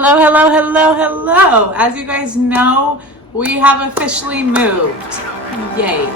Hello, hello, hello, hello. As you guys know, we have officially moved. Yay.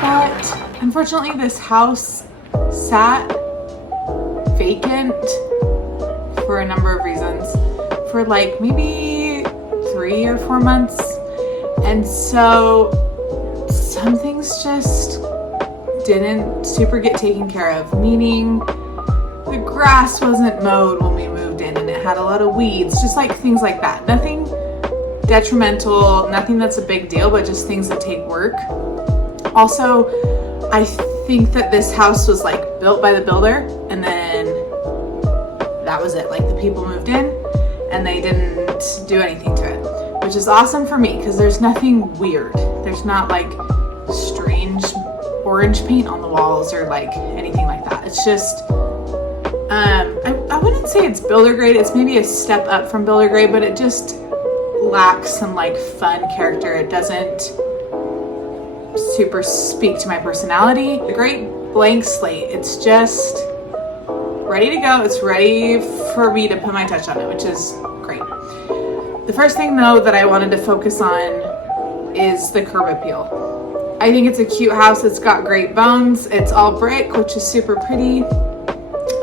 But unfortunately, this house sat vacant for a number of reasons for like maybe 3 or 4 months. And so some things just didn't super get taken care of, meaning the grass wasn't mowed when we moved in and it had a lot of weeds, just like things like that. Nothing detrimental, nothing that's a big deal, but just things that take work. Also, I think that this house was like built by the builder and then that was it. Like the people moved in and they didn't do anything to it, which is awesome for me because there's nothing weird. There's not like strange orange paint on the walls or like anything like that. It's just I wouldn't say it's builder grade. It's maybe a step up from builder grade, but it just lacks some like fun character. It doesn't super speak to my personality. A great blank slate. It's just ready to go. It's ready for me to put my touch on it, which is great. The first thing though that I wanted to focus on is the curb appeal. I think it's a cute house. It's got great bones. It's all brick, which is super pretty.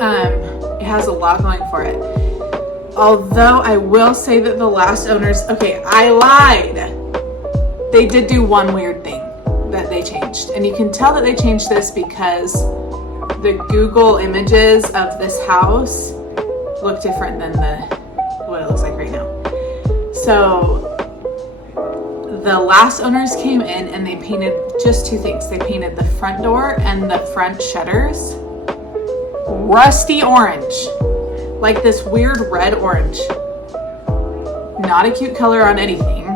It has a lot going for it. Although I will say that the last owners, okay, I lied. They did do one weird thing that they changed. And you can tell that they changed this because the Google images of this house look different than what it looks like right now. So the last owners came in and they painted just 2 things. They painted the front door and the front shutters rusty orange, like this weird red orange. Not a cute color on anything,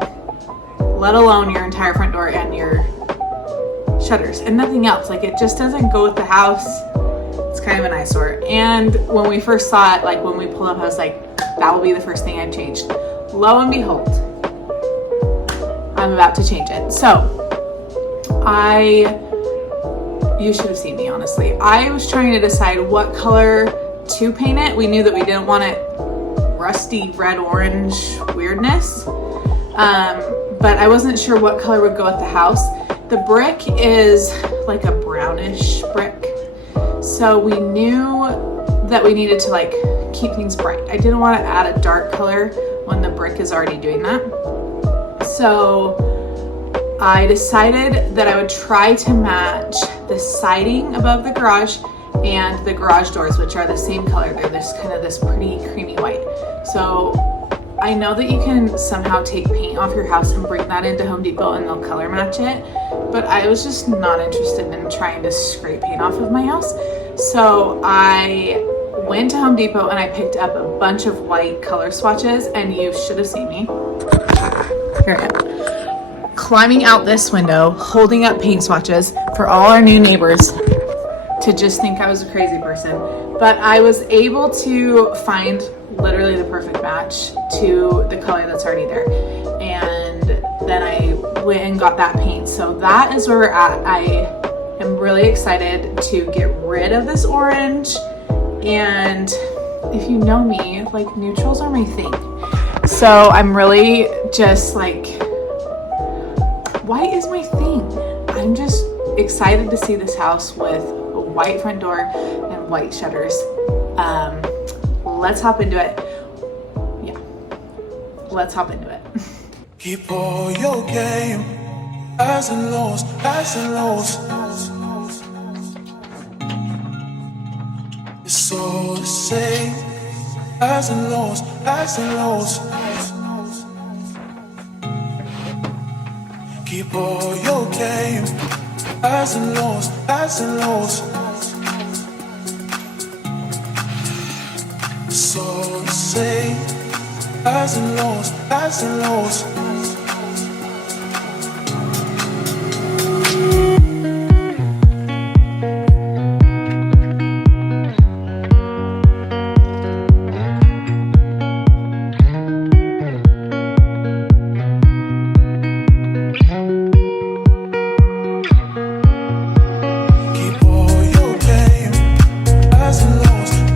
let alone your entire front door and your shutters and nothing else. Like it just doesn't go with the house. It's kind of an eyesore. And when we first saw it, like when we pulled up, I was like, that will be the first thing I've changed. Lo and behold, I'm about to change it. So you should have seen me, honestly. I was trying to decide what color to paint it. We knew that we didn't want it rusty red orange weirdness, but I wasn't sure what color would go with the house. The brick is like a brownish brick, so we knew that we needed to like keep things bright. I didn't want to add a dark color when the brick is already doing that. So I decided that I would try to match the siding above the garage and the garage doors, which are the same color. They're this kind of this pretty creamy white. So I know that you can somehow take paint off your house and bring that into Home Depot and they'll color match it, but I was just not interested in trying to scrape paint off of my house. So I went to Home Depot and I picked up a bunch of white color swatches, and you should have seen me. Here I am. Climbing out this window, holding up paint swatches for all our new neighbors to just think I was a crazy person. But I was able to find literally the perfect match to the color that's already there. And then I went and got that paint. So that is where we're at. I am really excited to get rid of this orange. And if you know me, like neutrals are my thing. So I'm really just like, white is my thing. I'm just excited to see this house with a white front door and white shutters. Let's hop into it. Yeah, let's hop into it. Keep all your game, highs and lows, highs and lows. It's all the same, highs and lows, highs and lows. Keep all your game, highs and lows, highs and lows. It's all the same, highs and lows, highs and lows. Keep all your game, highs and lows.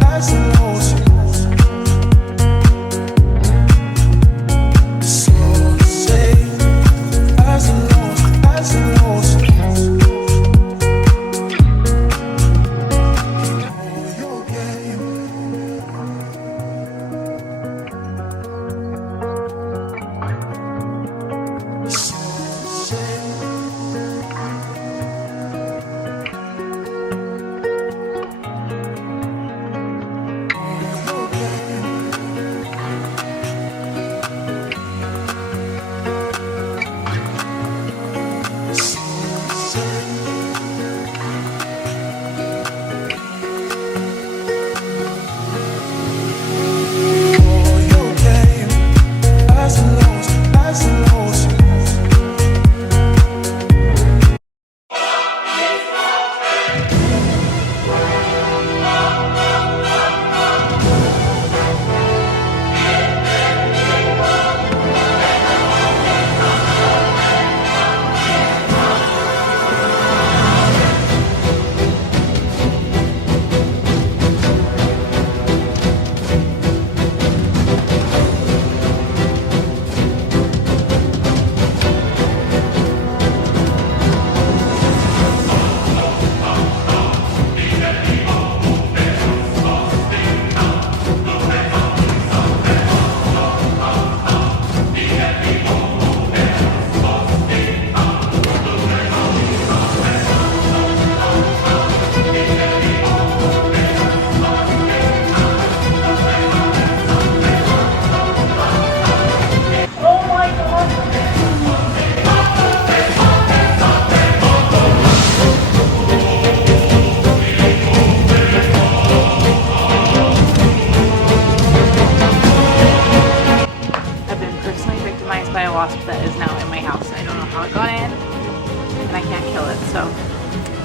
wasp that is now in my house. I don't know how it got in, and I can't kill it, so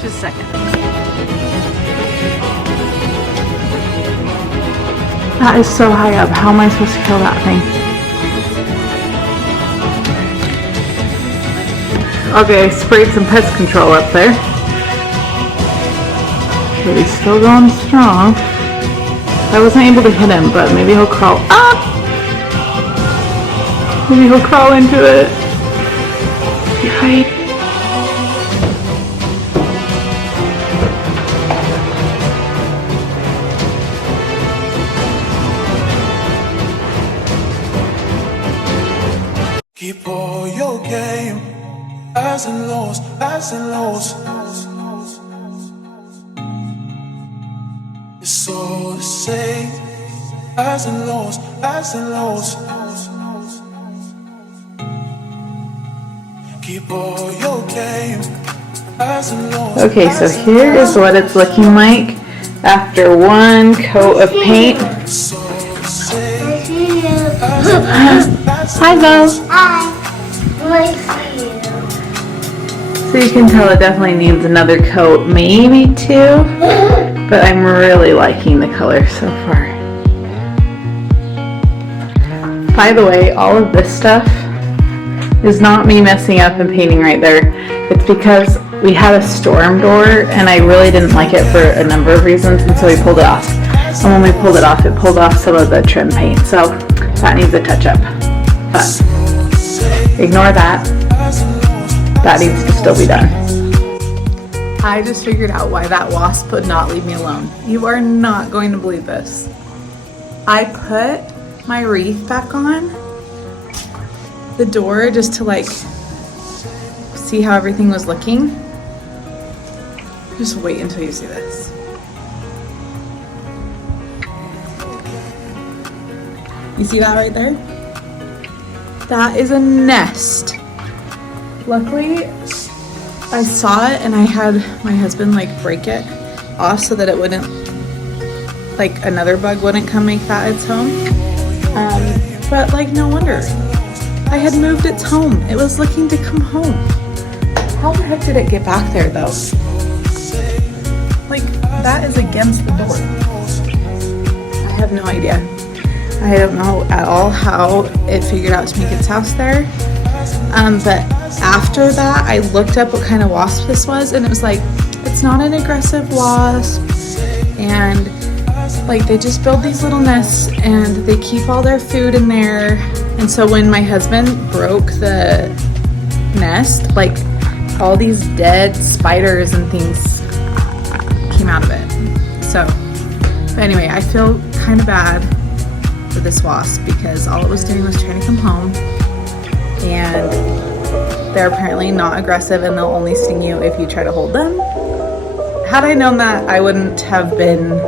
just a second. That is so high up. How am I supposed to kill that thing? Okay, I sprayed some pest control up there. But he's still going strong. I wasn't able to hit him, but maybe he'll crawl up. Maybe he'll crawl into it. Right. Keep all your game, highs and lows, highs and lows. It's all the same, highs and lows, highs and lows. Keep all your game, highs and lows. Okay, so here is what it's looking like after one coat of paint. Hi, Bo. Hi. Nice to see you. So you can tell it definitely needs another coat, maybe two, but I'm really liking the color so far. By the way, all of this stuff is not me messing up and painting right there. It's because we had a storm door and I really didn't like it for a number of reasons, and so we pulled it off. And when we pulled it off, it pulled off some of the trim paint, so that needs a touch up. But ignore that. That needs to still be done. I just figured out why that wasp would not leave me alone. You are not going to believe this. I put my wreath back on the door just to like see how everything was looking. Just wait until you see this. You see that right there? That is a nest. Luckily, I saw it and I had my husband like break it off so that it wouldn't, like another bug wouldn't come make that its home. But like no wonder. I had moved its home. It was looking to come home. How the heck did it get back there though? Like that is against the door. I have no idea. I don't know at all how it figured out to make its house there. But after that, I looked up what kind of wasp this was, and it was like, it's not an aggressive wasp, and like they just build these little nests and they keep all their food in there. And so when my husband broke the nest, like all these dead spiders and things came out of it. So, but anyway, I feel kind of bad for this wasp because all it was doing was trying to come home, and they're apparently not aggressive and they'll only sting you if you try to hold them. Had I known that, I wouldn't have been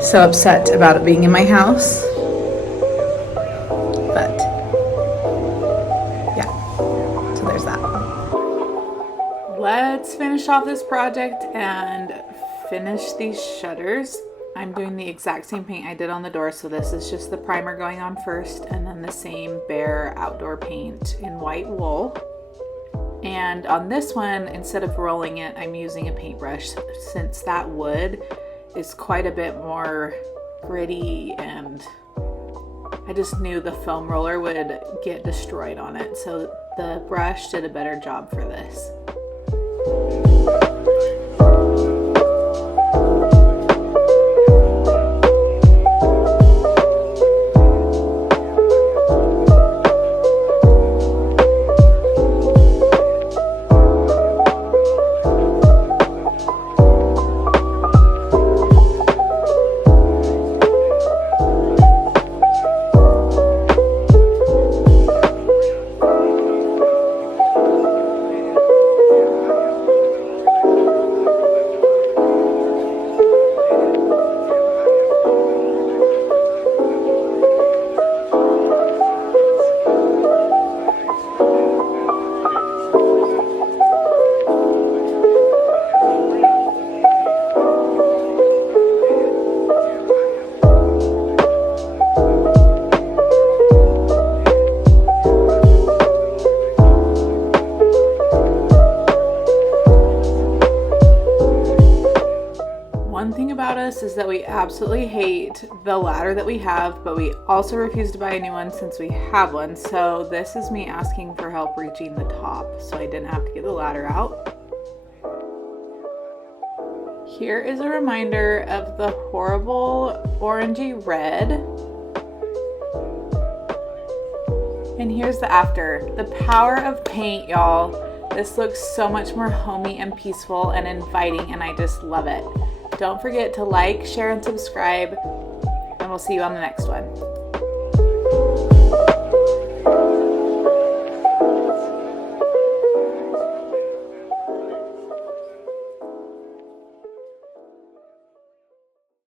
so upset about it being in my house. But yeah, so there's that. Let's finish off this project and finish these shutters. I'm doing the exact same paint I did on the door, so this is just the primer going on first, and then the same bare outdoor paint in white wool. And on this one, instead of rolling it, I'm using a paintbrush since that wood is quite a bit more gritty, and I just knew the foam roller would get destroyed on it, so the brush did a better job for this. this is that we absolutely hate the ladder that we have, but we also refuse to buy a new one since we have one. So this is me asking for help reaching the top so I didn't have to get the ladder out. Here is a reminder of the horrible orangey red. And here's the after. The power of paint, y'all. This looks so much more homey and peaceful and inviting, and I just love it. Don't forget to like, share, and subscribe, and we'll see you on the next one.